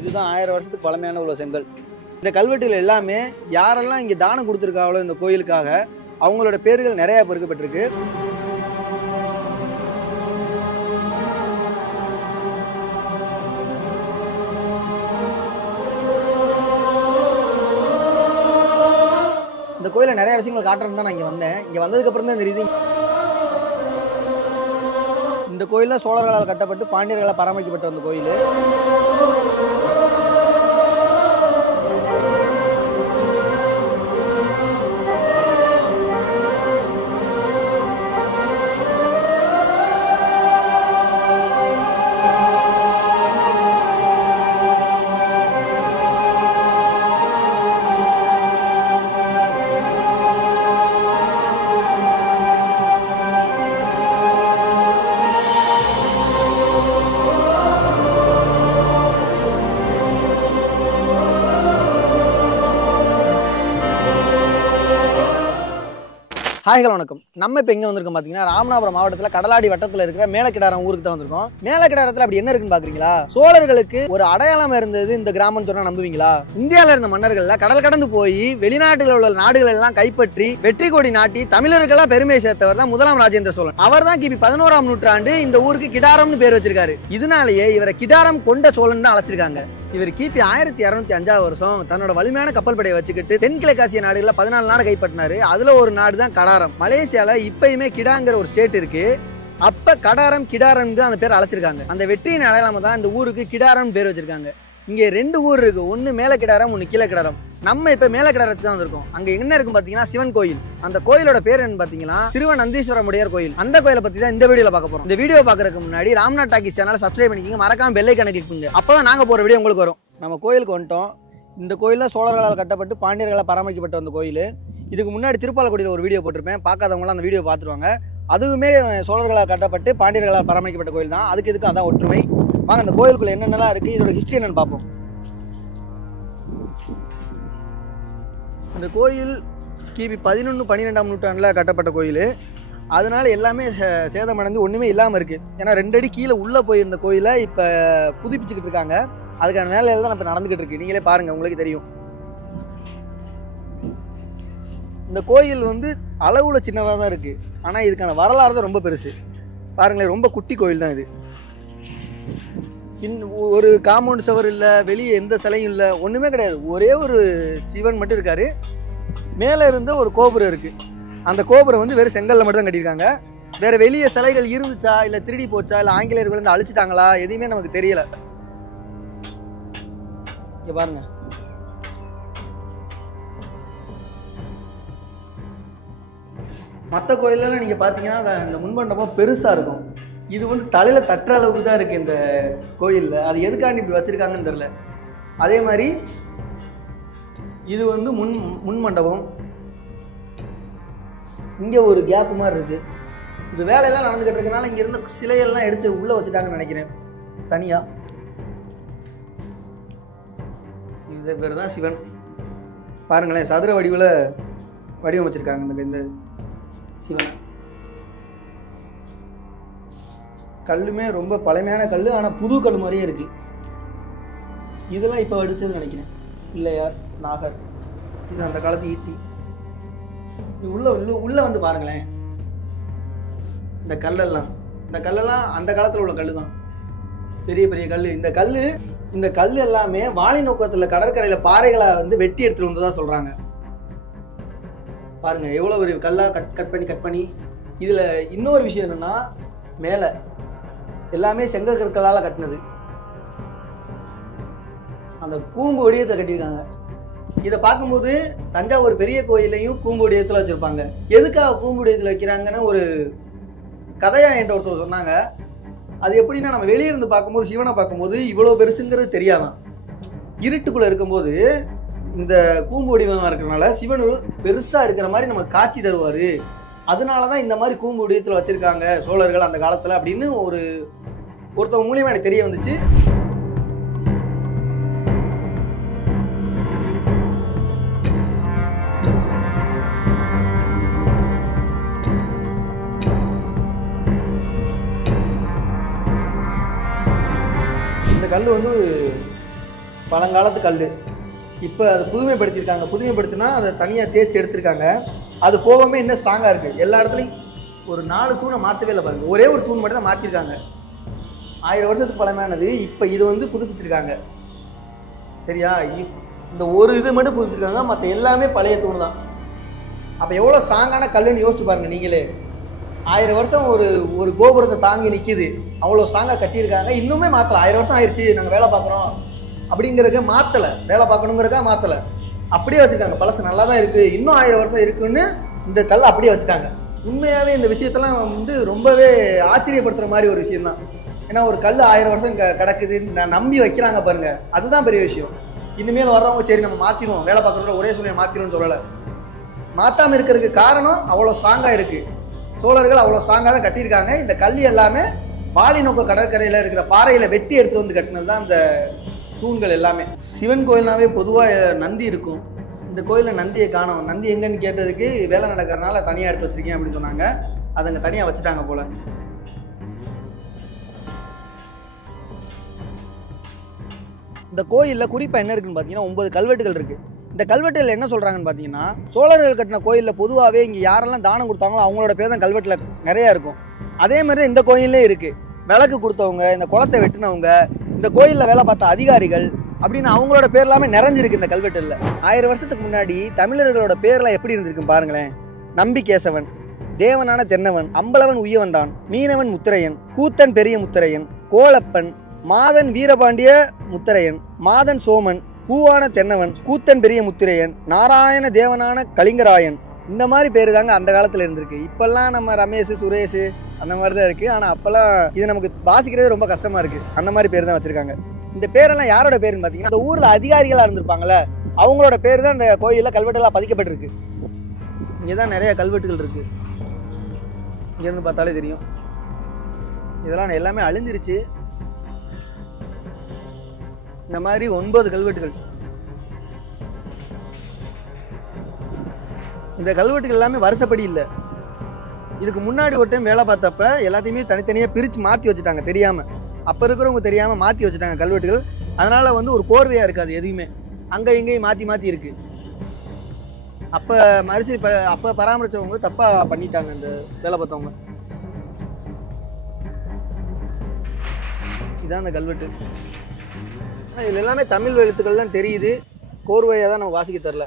இதுதான் 1000 வருஷத்துக்கு பழமையான உள்ள செங்கல். இந்த கல்வெட்டுகள் எல்லாமே யாரெல்லாம் இங்கே தானம் கொடுத்துருக்காங்களோ இந்த கோயிலுக்காக அவங்களோட பேர்கள் நிறைய பொறுக்கப்பட்டிருக்கு. இந்த கோயில நிறைய விஷயங்கள் காட்டுறேன்னு தான் நான் இங்கே வந்தேன். இங்கே வந்ததுக்கப்புறம் தான் தெரியுது இந்த கோயில் தான் சோழர்களால் கட்டப்பட்டு பாண்டியர்களால் பராமரிக்கப்பட்ட அந்த கோயில். ஹாய்கள் வணக்கம். நம்ம இப்போ எங்கே வந்திருக்கோம் பார்த்தீங்கன்னா ராமநாதபுரம் மாவட்டத்தில் கடலாடி வட்டத்தில் இருக்கிற மேலக்கிடாரம் ஊருக்கு தான் வந்திருக்கோம். மேலக்கிடாரத்தில் அப்படி என்ன இருக்குன்னு பார்க்குறீங்களா? சோழர்களுக்கு ஒரு அடையாளம் இருந்தது இந்த கிராமம் சொன்னால் நம்புவீங்களா? இந்தியாவில் இருந்த மன்னர்கள்ல கடல் கடந்து போய் வெளிநாட்டில் உள்ள நாடுகள் எல்லாம் கைப்பற்றி வெற்றி கொடி நாட்டி தமிழர்களாக பெருமை சேர்த்தவர் தான் முதலாம் ராஜேந்திர சோழன். அவர் தான் கிபி 11ஆம் நூற்றாண்டு இந்த ஊருக்கு கிடாரம்னு பேர் வச்சிருக்காரு. இதனாலேயே இவரை கிடாரம் கொண்ட சோழன் தான் அழைச்சிருக்காங்க. இவர் கிபி 1205 வருஷம் தன்னோட வலிமையான கப்பல் படையை வச்சுக்கிட்டு தென்கிழக்காசிய நாடுகளில் 14 நாடு கைப்பற்றினாரு. அதுல ஒரு நாடு தான் கடாரம். மலேசியால இப்பயுமே கிடாங்கிற ஒரு ஸ்டேட் இருக்கு. அப்ப கடாரம் கிடாரம் தான் அந்த பேர் அழைச்சிருக்காங்க. அந்த வெற்றியின் அடையாளமா தான் இந்த ஊருக்கு கிடாரம் பேர் வச்சிருக்காங்க. இங்க 2 ஊர் இருக்கு, ஒன்னு மேல கிடாரம், ஒன்னு கீழ கிடாரம். நம்ம இப்ப மேல கிடாரத்துக்கு தான் வந்திருக்கோம். அங்க என்ன இருக்கும் பாத்தீங்கன்னா சிவன் கோயில். அந்த கோயிலோட பேர் என்ன பாத்தீங்கன்னா திருவநந்தீஸ்வரமுடையார் கோயில். அந்த கோயிலை பத்தி தான் இந்த வீடியோல பார்க்க போறோம். இந்த வீடியோ பாக்குறதுக்கு முன்னாடி ராம்நாத் டாக்கீஸ் சேனலை சப்ஸ்கிரைப் பண்ணிக்கங்க, மறக்காம பெல் ஐகானை கிளிக் பண்ணுங்க. அப்பதான் நாங்க போற வீடியோ உங்களுக்கு வரும். நம்ம கோயிலுக்கு வந்துட்டோம். இந்த கோயில் தான் சோழர்களால் கட்டப்பட்டு பாண்டியர்களால் பராமரிக்கப்பட்ட அந்த கோயில். இதுக்கு முன்னாடி திருப்பாலக்குடியில் ஒரு வீடியோ போட்டிருப்பேன், பார்க்காதவங்களாம் அந்த வீடியோ பார்த்துருவாங்க. அதுவுமே சோழர்களால் கட்டப்பட்டு பாண்டியர்களால் பராமரிக்கப்பட்ட கோயில் தான். அதுக்கு இதுக்கு அதான் ஒற்றுமை. வாங்க அந்த கோயிலுக்குள்ள என்னென்னலாம் இருக்கு, இதோட ஹிஸ்டரி என்னன்னு பார்ப்போம். இந்த கோயில் கிபி 11-12ஆம் நூற்றாண்டில் கட்டப்பட்ட கோயில். அதனால எல்லாமே சேதமடைந்து ஒன்றுமே இல்லாமல் இருக்குது. ஏன்னா 2 அடி கீழே உள்ளே போயிருந்த கோயிலை இப்போ புதுப்பிச்சுக்கிட்டு இருக்காங்க. அதுக்கான வேலையில் தான் இப்போ நடந்துக்கிட்டு இருக்கு. நீங்களே பாருங்கள், உங்களுக்கு தெரியும். இந்த கோயில் அளவுல சின்னதாக தான் இருக்குது. ஆனால் இதுக்கான வரலாறு தான் ரொம்ப பெருசு. பாருங்களேன், ரொம்ப குட்டி கோயில் தான் இது. ஒரு காம்பவுண்ட் சவர் இல்லை, வெளியே எந்த சிலையும் இல்லை, ஒன்றுமே கிடையாது. ஒரே ஒரு சிவன் மட்டும் இருக்காரு. மேலே இருந்த ஒரு கோபுரம் இருக்குது. அந்த கோபுரம் வெறும் செங்கல்ல மட்டும் தான் கட்டியிருக்காங்க. வேற வெளியே சிலைகள் இருந்துச்சா, இல்லை திருடி போச்சா, இல்லை ஆங்கிலேயர்கள் அழிச்சிட்டாங்களா, எதுவுமே நமக்கு தெரியல. இங்க பாருங்க, மற்ற கோயிலெல்லாம் நீங்கள் பார்த்தீங்கன்னா இந்த முன்மண்டபம் பெருசாக இருக்கும். இது தலையில் தட்டுற அளவுக்கு தான் இருக்குது இந்த கோயிலில். அது எதுக்காண்டி இப்படி வச்சுருக்காங்கன்னு தெரில. அதே மாதிரி இது முன் மண்டபம். இங்கே ஒரு கேப் மாதிரி இருக்குது. இப்போ வேலையெல்லாம் நடந்துக்கிட்டு இருக்கனால இங்கே இருந்த சிலையெல்லாம் எடுத்து உள்ளே வச்சுட்டாங்கன்னு நினைக்கிறேன் தனியாக. இது பேர் தான் சிவன். பாருங்களேன், சதுர வடிவில் வடிவமைச்சிருக்காங்க இந்த சிவனை. கல்லுமே ரொம்ப பழமையான கல், ஆனால் புது கல் மாதிரியே இருக்கு. இதெல்லாம் இப்போ அடிச்சதுன்னு நினைக்கிறேன். பிள்ளையார், நாகர், இது அந்த காலத்து ஈட்டி. உள்ள பாருங்களேன், இந்த கல்லெல்லாம் அந்த காலத்தில் உள்ள கல் தான். பெரிய பெரிய கல். இந்த கல் எல்லாமே வாழை நோக்கத்தில் கடற்கரையில் பாறைகளை வெட்டி எடுத்துட்டு வந்ததா சொல்றாங்க. பாருங்க எவ்வளவு ஒரு கல்லா கட் பண்ணி. இதுல இன்னொரு விஷயம் என்னன்னா, மேல எல்லாமே செங்கற்களால் கட்டினது. அந்த கூம்பு வடிவத்தை கட்டியிருக்காங்க. இதை பார்க்கும்போது தஞ்சாவூர் பெரிய கோயிலையும் கூம்பு வடிவத்தில் வச்சிருப்பாங்க. எதுக்காக கூம்பு வடிவத்தில் வைக்கிறாங்கன்னு ஒரு கதையா என்கிட்ட ஒருத்தர் சொன்னாங்க. அது எப்படின்னா, நம்ம வெளியே இருந்து பார்க்கும்போது சிவனை பார்க்கும்போது இவ்வளோ பெருசுங்கிறது தெரியாதான். இருட்டுக்குள்ள இருக்கும்போது இந்த கூம்பு வடிவமாக இருக்கிறனால சிவன் பெருசா இருக்கிற மாதிரி நமக்கு காட்சி தருவாரு. அதனாலதான் இந்த மாதிரி கூம்பு வடிவத்தில் வச்சிருக்காங்க சோழர்கள் அந்த காலத்துல அப்படின்னு ஒருத்தவங்க மூலியமா எனக்கு தெரிய வந்துச்சு. இந்த கல் பழங்காலத்து கல். இப்போ அது புதுமைப்படுத்தியிருக்காங்க. புதுமைப்படுத்தினா அதை தனியாக தேய்ச்சி எடுத்திருக்காங்க. அது போகவே இன்னும் ஸ்ட்ராங்காக இருக்குது. எல்லா இடத்துலையும் ஒரு 4 தூணை மாற்றவே இல்லை பாருங்கள். ஒரே ஒரு தூண் மட்டும் தான் மாற்றிருக்காங்க. 1000 வருஷத்துக்கு பழமையானது. இப்போ இது வந்து புதுப்பிச்சிருக்காங்க. சரியா? இந்த ஒரு இது மட்டும் புதுப்பிச்சிருக்காங்க. மற்ற எல்லாமே பழைய தூண் தான். அப்போ எவ்வளோ ஸ்ட்ராங்கான கல்லுன்னு யோசிச்சு பாருங்கள் நீங்களே. 1000 வருஷம் ஒரு கோபுரத்தை தாங்கி நிற்கிது. அவ்வளோ ஸ்ட்ராங்காக கட்டியிருக்காங்க. இன்னுமே மாற்றலை. 1000 வருஷம் ஆயிடுச்சு, நாங்கள் வேலை பார்க்குறோம் அப்படிங்கிறதுக்கு மாற்றலை. வேலை பார்க்கணுங்கிறதுக்காக மாற்றலை. அப்படியே வச்சுருக்காங்க. பழசு நல்லா தான் இருக்குது, இன்னும் 1000 வருஷம் இருக்குன்னு இந்த கல் அப்படியே வச்சுட்டாங்க. உண்மையாகவே இந்த விஷயத்தெல்லாம் வந்து ரொம்பவே ஆச்சரியப்படுத்துகிற மாதிரி ஒரு விஷயம் தான். ஏன்னா ஒரு கல் 1000 வருஷம் கிடக்குது, நான் நம்பி வைக்கிறாங்க பாருங்கள். அதுதான் பெரிய விஷயம். இனிமேல் வர்றவங்க சரி நம்ம மாற்றிடுவோம், வேலை பார்க்குறோட ஒரே சமயம் மாற்றிடுவோம்னு சொல்லலை. மாற்றாமல் இருக்கிறதுக்கு காரணம் அவ்வளோ ஸ்ட்ராங்காக இருக்குது. சோழர்கள் அவ்வளோ ஸ்ட்ராங்காக தான் கட்டியிருக்காங்க. இந்த கல் எல்லாமே வாலிநோக்க கடற்கரையில் இருக்கிற பாறையில் வெட்டி எடுத்துகிட்டு வந்து கட்டினது தான் இந்த தூண்கள் எல்லாமே. சிவன் கோயில்னாவே பொதுவாக நந்தி இருக்கும். இந்த கோயிலில் நந்தியை காணோம். நந்தி எங்கன்னு கேட்டதுக்கு வேலை நடக்கிறதுனால தனியாக எடுத்து வச்சிருக்கேன் அப்படின்னு சொன்னாங்க. அதை அங்கே தனியாக வச்சுட்டாங்க போல. இந்த கோயிலில் குறிப்பாக என்ன இருக்குன்னு பார்த்தீங்கன்னா 9 கல்வெட்டுகள் இருக்குது. இந்த கல்வெட்டுகள் என்ன சொல்கிறாங்கன்னு பார்த்தீங்கன்னா, சோழர்கள் கட்டின கோயிலில் பொதுவாகவே இங்கே யாரெல்லாம் தானம் கொடுத்தாங்களோ அவங்களோட பேர் தான் கல்வெட்டில் நிறையா இருக்கும். அதே மாதிரி இந்த கோயிலே இருக்குது. விளக்கு கொடுத்தவங்க, இந்த குளத்தை வெட்டினவங்க, இந்த கோயிலில் வேலை பார்த்த அதிகாரிகள் அப்படின்னு அவங்களோட பேர் எல்லாமே நிறைஞ்சிருக்கு இந்த கல்வெட்டில். 1000 வருஷத்துக்கு முன்னாடி தமிழர்களோட பேர்லாம் எப்படி இருந்திருக்கு பாருங்களேன். நம்பி கேசவன், தேவனான தென்னவன், அம்பலவன் உய்யவந்தான், மீனவன் முத்திரையன், கூத்தன் பெரிய முத்திரையன், கோலப்பன், மாதன் வீரபாண்டிய முத்திரையன், மாதன் சோமன், பூவான தென்னவன், கூத்தன் பெரிய முத்திரையன், நாராயண தேவனான கலிங்கராயன். இந்த மாதிரி பேர் தாங்க அந்த காலத்தில் இருந்திருக்கு. இப்பெல்லாம் நம்ம ரமேஷ், சுரேஷ் அந்த மாதிரி தான் இருக்குது. ஆனால் அப்போல்லாம் இது நமக்கு வாசிக்கிறதே ரொம்ப கஷ்டமாக இருக்குது. அந்த மாதிரி பேர் தான் வச்சுருக்காங்க. இந்த பேரெல்லாம் யாரோட பேருன்னு பார்த்தீங்கன்னா, அந்த ஊரில் அதிகாரிகளாக இருந்திருப்பாங்கள்ல, அவங்களோட பேர் தான் இந்த கோயிலில் கல்வெட்டெல்லாம் பதிக்கப்பட்டிருக்கு. இங்கே தான் நிறைய கல்வெட்டுகள் இருக்குது. இங்கேருந்து பார்த்தாலே தெரியும். இதெல்லாம் எல்லாமே அழிஞ்சிருச்சு. இந்த மாதிரி 9 கல்வெட்டுகள். இந்த கல்வெட்டுகள் எல்லாமே வருஷப்படி இல்லை. இதுக்கு முன்னாடி ஒரு டைம் வேலை பார்த்தப்ப எல்லாத்தையுமே தனித்தனியாக பிரித்து மாற்றி வச்சுட்டாங்க தெரியாமல். அப்போ இருக்கிறவங்க தெரியாமல் மாற்றி வச்சுட்டாங்க கல்வெட்டுகள். அதனால் வந்து ஒரு கோர்வையாக இருக்காது எதுவுமே. அங்கே இங்கேயும் மாற்றி மாற்றி இருக்குது. அப்போ அப்போ பராமரித்தவங்க தப்பாக பண்ணிட்டாங்க இந்த வேலை பார்த்தவங்க. இதான் அந்த கல்வெட்டு. ஆனால் இதில் எல்லாமே தமிழ் எழுத்துக்கள் தான் தெரியுது. கோர்வையாக தான் நம்ம வாசிக்க தரல.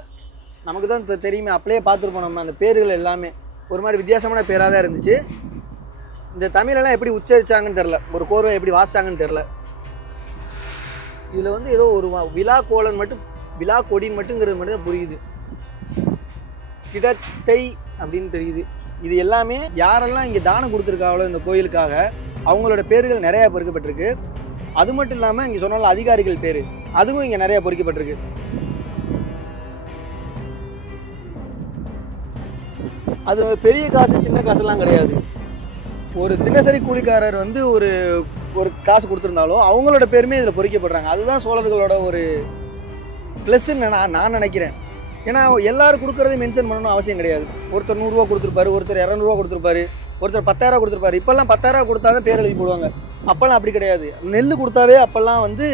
நமக்கு தான் தெரியுமே, அப்படியே பார்த்துருப்போம் நம்ம. அந்த பேர்கள் எல்லாமே ஒரு மாதிரி வித்தியாசமான பேராக தான் இருந்துச்சு. இந்த தமிழெல்லாம் எப்படி உச்சரிச்சாங்கன்னு தெரில, ஒரு கோர்வை எப்படி வாசிச்சாங்கன்னு தெரில. இதில் வந்து ஏதோ ஒரு விழா கோலன் மட்டும், விழா கொடின்னு மட்டுங்கிறது மட்டும் தான் புரியுது. கிடத்தை அப்படின்னு தெரியுது. இது எல்லாமே யாரெல்லாம் இங்கே தானம் கொடுத்துருக்காங்களோ இந்த கோயிலுக்காக அவங்களோட பேர்கள் நிறையா பொறிக்கப்பட்டிருக்கு. அது மட்டும் இல்லாமல் இங்கே சொன்னால அதிகாரிகள் பேர், அதுவும் இங்கே நிறையா பொறிக்கப்பட்டிருக்கு. அது பெரிய காசு சின்ன காசுலாம் கிடையாது. ஒரு தினசரி கூலிக்காரர் வந்து ஒரு காசு கொடுத்துருந்தாலும் அவங்களோட பேருமே இதில் பொறிக்கப்படுறாங்க. அதுதான் சோழர்களோட ஒரு ப்ளஸ்ன்னு நான் நினைக்கிறேன். ஏன்னா எல்லாரும் கொடுக்குறதையும் மென்ஷன் பண்ணணும் அவசியம் கிடையாது. ஒருத்தர் 100 ரூபா கொடுத்துருப்பாரு, ஒருத்தர் 200 ரூபா கொடுத்துருப்பாரு, ஒருத்தர் 10,000 கொடுத்துருப்பாரு. இப்போல்லாம் 10,000 கொடுத்தா தான் பேர் எழுதி போடுவாங்க. அப்போல்லாம் அப்படி கிடையாது. நெல் கொடுத்தாவே அப்போல்லாம் வந்து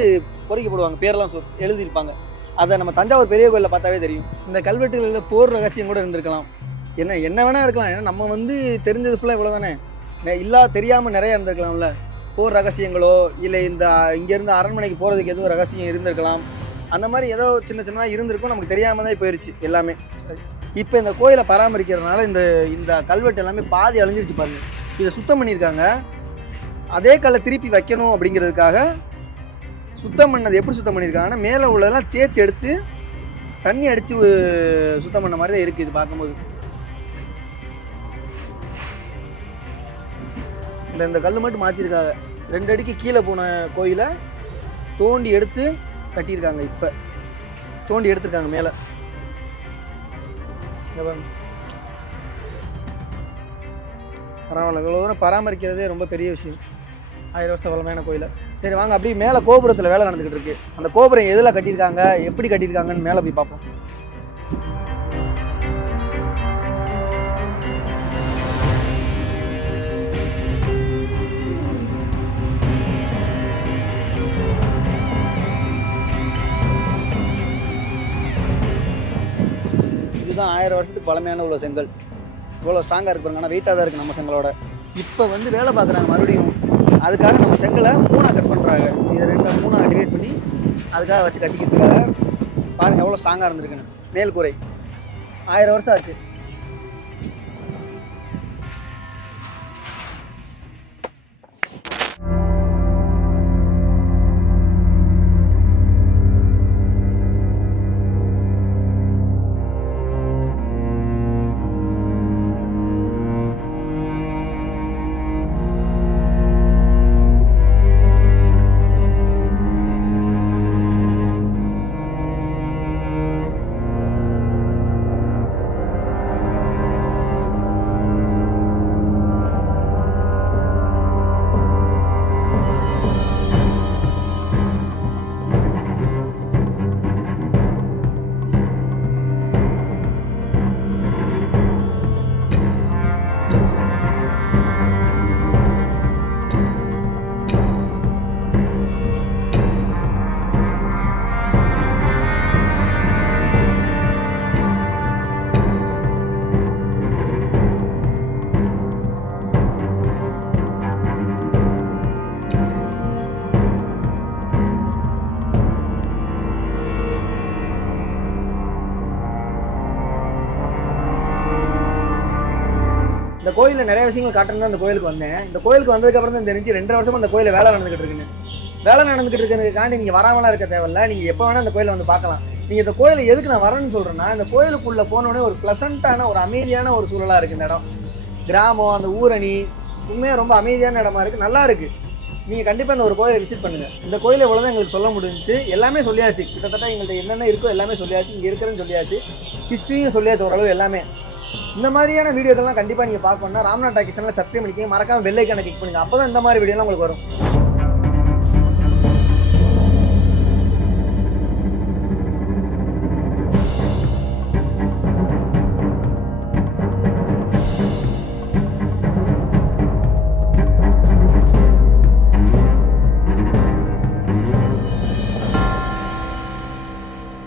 பொறிக்கப்படுவாங்க, பேரெல்லாம் எழுதியிருப்பாங்க. அதை நம்ம தஞ்சாவூர் பெரிய கோயிலில் பார்த்தாவே தெரியும். இந்த கல்வெட்டுகளில் போர் ரகசியம் கூட இருந்திருக்கலாம். என்ன வேணா இருக்கலாம். ஏன்னா நம்ம வந்து தெரிஞ்சது ஃபுல்லாக இவ்வளோ தானே, தெரியாமல் நிறையா இருந்திருக்கலாம்ல. போர் ரகசியங்களோ இல்லை இங்கேருந்து அரண்மனைக்கு போகிறதுக்கு எதுவும் ரகசியம் இருந்திருக்கலாம். அந்த மாதிரி ஏதோ சின்ன சின்னதாக இருந்திருக்கும், நமக்கு தெரியாமல் தான் போயிடுச்சு எல்லாமே. சரி, இப்போ இந்த கோயிலை பராமரிக்கிறதுனால இந்த கல்வெட்டு எல்லாமே பாதி அழிஞ்சிருச்சு பாருங்கள். இதை சுத்தம் பண்ணியிருக்காங்க. அதே கல்லை திருப்பி வைக்கணும் அப்படிங்கிறதுக்காக சுத்தம் பண்ணது. எப்படி சுத்தம் பண்ணியிருக்காங்கன்னா, மேலே உள்ளதெல்லாம் தேய்ச்சி எடுத்து தண்ணி அடித்து சுத்தம் பண்ண மாதிரி தான் இருக்குது இது பார்க்கும்போது. இந்த கல் மட்டும் மாற்றிருக்காங்க. 2 அடிக்கு கீழே போன கோயிலை தோண்டி எடுத்து கட்டியிருக்காங்க. இப்போ தோண்டி எடுத்துருக்காங்க மேலே. பரவாயில்ல, இவ்வளோ தூரம் பராமரிக்கிறதே ரொம்ப பெரிய விஷயம். 1000 வருஷம் பழமையான கோயிலை. சரி வாங்க, அப்படியே மேலே கோபுரத்தில் வேலை நடந்துக்கிட்டு இருக்கு. அந்த கோபுரம் எதில் கட்டியிருக்காங்க, எப்படி கட்டியிருக்காங்கன்னு மேலே போய் பார்ப்போம். இதுதான் 1000 வருஷத்துக்கு பழமையான உள்ள செங்கல். இவ்வளோ ஸ்ட்ராங்காக இருக்கு பாருங்க. ஆனால் வெயிட்டாக தான் இருக்குது நம்ம செங்கலோட. இப்போ வந்து வேலை பார்க்குறாங்க மறுபடியும். அதுக்காக நம்ம செங்கலை 3ஆக கட் பண்ணுறாங்க. இதை 2 3ஆக டிவைட் பண்ணி அதுக்காக வச்சு கட்டிக்கிறதுக்காக பாருங்கள் எவ்வளோ ஸ்ட்ராங்காக இருந்திருக்குன்னு. மேல் கூரை 1000 வருஷம் ஆச்சு. இந்த கோயிலில் நிறைய விஷயங்கள் காட்டணும் தான் அந்த கோயிலுக்கு வந்தேன். இந்த கோயிலுக்கு வந்ததுக்கப்புறம் தான் தெரிஞ்சு 2 வருஷமா அந்த கோயிலில் வேலை நடந்துகிட்டு இருக்குன்னு. வேலை நடந்துகிட்டு இருக்கிறதுக்காண்டி நீங்கள் வராமலாம் இருக்க தேவையில்ல. நீங்கள் எப்போ வேணால் அந்த கோயிலை வந்து பார்க்கலாம். நீங்கள் இந்த கோயிலை எதுக்கு நான் வரேன்னு சொல்கிறேன்னா, இந்த கோயிலுக்குள்ளே போனோடனே ஒரு ப்ளசண்ட்டான ஒரு அமைதியான ஒரு சூழலாக இருக்குது. இந்த இடம் கிராமம், அந்த ஊரணி உண்மையாக ரொம்ப அமைதியான இடமா இருக்குது, நல்லா இருக்குது. நீங்கள் கண்டிப்பாக இந்த ஒரு கோயிலை விசிட் பண்ணுங்கள். இந்த கோயிலை இவ்வளோதான் எங்களுக்கு சொல்ல முடிஞ்சிச்சு. எல்லாமே சொல்லியாச்சு. கிட்டத்தட்ட எங்கள்கிட்ட என்னென்ன இருக்கோ எல்லாமே சொல்லியாச்சு. இங்கே இருக்கிறேன்னு சொல்லியாச்சு. ஹிஸ்ட்ரியும் சொல்லியாச்சு ஓரளவு எல்லாமே. இந்த மாதிரியான வீடியோக்கெல்லாம் கண்டிப்பாக நீங்கள் பார்க்கணும்னா ராம்நாத் டாக்கீஸ் சேனலை சப்ஸ்கிரைப் பண்ணிக்கங்க. மறக்காம பெல் ஐகானை கிளிக் பண்ணுங்க. அப்போ தான் இந்த மாதிரி வீடியோலாம் உங்களுக்கு வரும்.